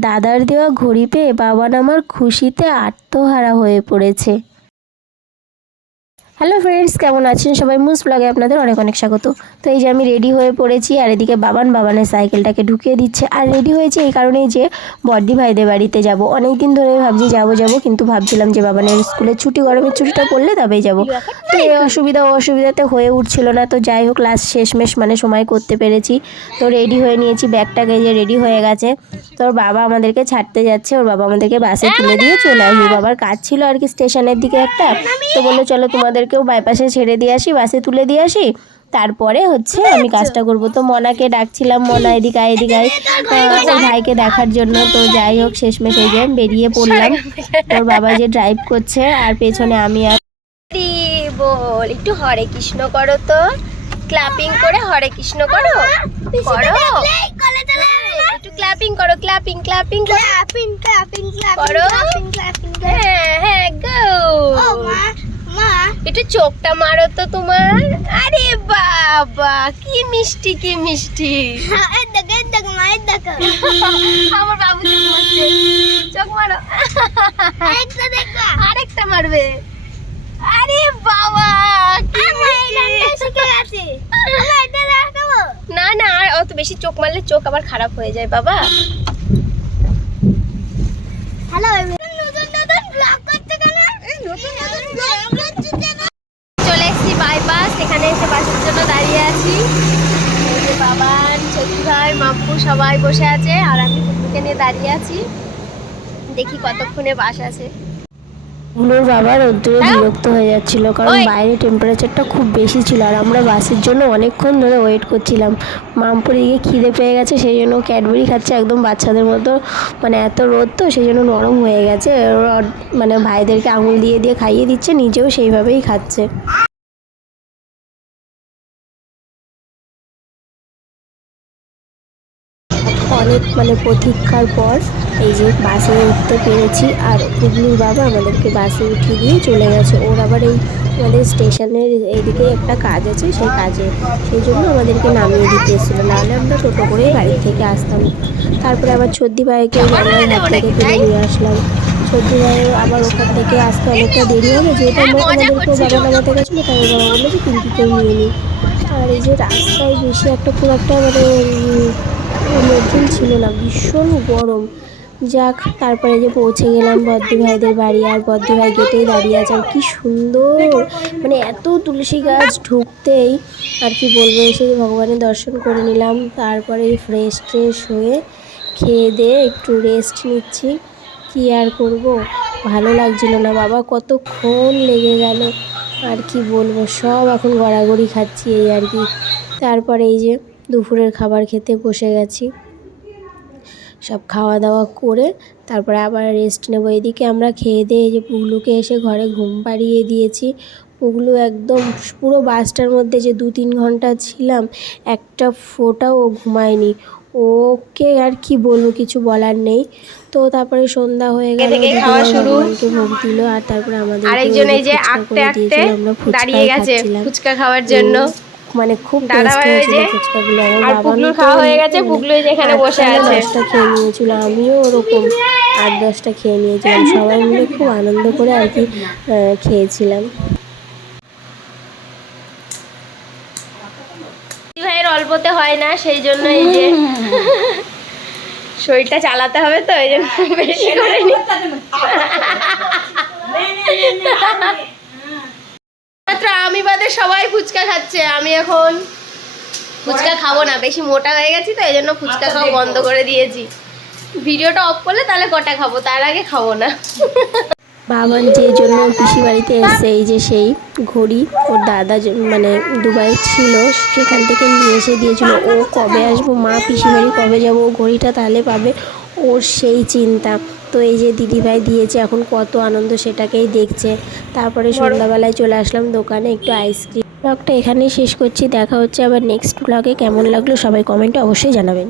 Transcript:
দাদার দেওয়া ঘড়ি পেয়ে বাবান আমার খুশিতে আত্মহারা হয়ে পড়েছে। হ্যালো ফ্রেন্ডস কেমন আছেন? সবাই মুস ব্লগে আপনাদের অনেক অনেক স্বাগত। তো এই যে আমি রেডি হয়ে পড়েছি আর এদিকে বাবান বাবানের সাইকেলটাকে ঢুকিয়ে দিচ্ছে। আর রেডি হয়েছে এই কারণেই যে বর্দি ভাইদের বাড়িতে যাব। অনেক দিন ধরে ভাবছি যাব যাব কিন্তু ভাবছিলাম যে বাবানের স্কুলের ছুটি গরমের ছুটিটা পড়লে তবেই যাব। তো এই অসুবিধা অসুবিধাতে হয়ে উঠছিল না। তো যাই হোক লাস্ট শেষমেশ মানে সময় করতে পেরেছি। তো রেডি হয়ে নিয়েছি ব্যাগটাকে যে রেডি হয়ে গেছে। তো ওর বাবা আমাদেরকে ছাড়তে যাচ্ছে ওর বাবা আমাদেরকে বাসে তুলে দিয়ে চলে আসবে। বাবার কাজ ছিল আর কি স্টেশনের দিকে একটা। তো বলল চলো তোমাদেরকেও বাইপাসে ছেড়ে দিয়ে আসি বাসে তুলে দিয়ে আসি। তারপরে হচ্ছে আমি কাজটা করব। তো মনাকে ডাকছিলাম মনা এদিকে আয়, এদিকে আয়, ওর ভাইকে দেখার জন্য তো যাই হোক শেষমেশ এই যে বেরিয়ে পড়লাম। তোর বাবা যে ড্রাইভ করছে আর পেছনে আমি আর বল একটু হরে কৃষ্ণ করো তো। ক্লাপিং করে হরে কৃষ্ণ করো। করো। একটু ক্লাপিং করো ক্লাপিং ক্লাপিং clapping, clapping, করো। একটু চোখটা মারো তো তোমার আরে বাবা কি মিষ্টি কি মিষ্টি দেখো, দেখো, মা, দেখো। আমার বাবু চোখ চোখ মারো আরেকটা দেখো। আরেকটা মারবে আরে বাবা? না না আর অত বেশি চোখ মারলে চোখ আবার খারাপ হয়ে যায় বাবা everyone. নতুন নতুন vlog করছে কেন? নতুন নতুন vlog করছে কেন? চলে এসেছি বাইপাস এখানে এসে বাসের জন্য দাঁড়িয়ে আছি এই যে বাবান চকি ভাই মাম্পু সবাই বসে আছে আর আমি কুকুরকে নিয়ে দাঁড়িয়ে আছি। দেখি কতক্ষণে বাস আছে। গুলোর বাবা রোদ্দুরে বিরক্ত হয়ে যাচ্ছিল কারণ। বাইরে টেম্পারেচারটা খুব বেশি ছিল আর আমরা বাসের জন্য অনেকক্ষণ ধরে ওয়েট করছিলাম। মামপুর দিকে খিদে পেয়ে গেছে সেই জন্য ক্যাডবেরি খাচ্ছে একদম বাচ্চাদের মতো। মানে এত রোদ তো সেই জন্য নরম হয়ে গেছে। মানে ভাইদেরকে আঙুল দিয়ে দিয়ে খাইয়ে দিচ্ছে নিজেও সেইভাবেই খাচ্ছে। অনেক মানে প্রতীক্ষার পর এই যে বাসে উঠতে পেরেছি আর পুগলির বাবা আমাদেরকে বাসে উঠিয়ে দিয়ে চলে গেছে। ওর আবার এই আমাদের স্টেশনের এইদিকে একটা কাজ আছে সেই কাজে। সেই জন্য আমাদেরকে নামিয়ে দিতে এসেছিল। নাহলে আমরা টোটো করেই বাড়ি থেকে আসতাম। তারপরে আবার গঙ্গার হাত থেকে তুলে নিয়ে আসলাম। ছদ্দি ভাই আবার ওখান থেকে আসতে অনেকটা দেরি হবে যেহেতু আমরা আমাদেরকেও বাবা নামাতে গেছিল তাই বাবা বলল যে পিঙ্কিকেও নিয়ে নিই যে রাস্তায় বেশি একটা খুব একটা মানে লোকজন ছিল না, ভীষণ গরম। যাক, তারপরে যে পৌঁছে গেলাম বদ্দি ভাইদের বাড়ি, আর বদ্দি ভাই গেটেই দাঁড়িয়ে আছে। আর কি সুন্দর মানে এত তুলসী গাছ ঢুকতেই, আর কি বলব, এসে ভগবানের দর্শন করে নিলাম। তারপরে ফ্রেশ ট্রেশ হয়ে খেয়ে দিয়ে একটু রেস্ট নিচ্ছি। কি আর করব? ভালো লাগছিল না, বাবা কতক্ষণ লেগে গেল। আর কি বলব, সব এখন গড়াগড়ি খাচ্ছি এই আর কি। তারপরে এই যে দুপুরের খাবার খেতে বসে গেছি। সব খাওয়া দাওয়া করে তারপরে আবার রেস্ট নেব। এদিকে আমরা খেয়ে দিয়ে যে পুগলুকে এসে ঘরে ঘুম পাড়িয়ে দিয়েছি। পুগলু একদম পুরো বাসটার মধ্যে যে দু তিন ঘণ্টা ছিলাম, একটা ফোঁটাও ঘুমায়নি। ওকে আর কি বলব কিছু বলার নেই তো তারপরে সন্ধ্যা হয়ে গেল খাওয়া শুরু। ভোগ দিল আর তারপরে আমাদের আরেকজন এই যে আঁকতে আঁকতে দাঁড়িয়ে গেছে ফুচকা খাওয়ার জন্য মানে খুব ফুচকাগুলো আমার আর বাবা খাওয়া হয়ে গেছে, পুগলু বসে আছে। দশটা খেয়ে নিয়েছিল আমিও ওরকম আট দশটা খেয়ে নিয়েছিলাম সবাই মিলে খুব আনন্দ করে আর কি খেয়েছিলাম ভাইয়ের হয় না সেই জন্য এই যে শরীরটা চালাতে হবে তো এই জন্য বেশি করে নি। মাত্র আমি বাদে সবাই ফুচকা খাচ্ছে আমি এখন ফুচকা খাব না বেশি মোটা হয়ে গেছি তো এই জন্য ফুচকা খাওয়া বন্ধ করে দিয়েছি। ভিডিওটা অফ করলে তাহলে কটা খাব তার আগে খাব না। বাবান যে জন্য পিসি বাড়িতে এসছে এই যে সেই ঘড়ি ওর দাদা মানে দুবাই ছিল সেখান থেকে নিয়ে এসে দিয়েছিল। ও কবে আসব মা পিসি বাড়ি কবে যাব ও ঘড়িটা তাহলে পাবে? ওর সেই চিন্তা। তো এই যে দিদিভাই দিয়েছে এখন কত আনন্দ সেটাকেই দেখছে। তারপরে সন্ধ্যাবেলায় চলে আসলাম দোকানে একটু আইসক্রিম ব্লগটা এখানেই শেষ করছি দেখা হচ্ছে আবার নেক্সট ব্লগে কেমন লাগল সবাই কমেন্টে অবশ্যই জানাবেন।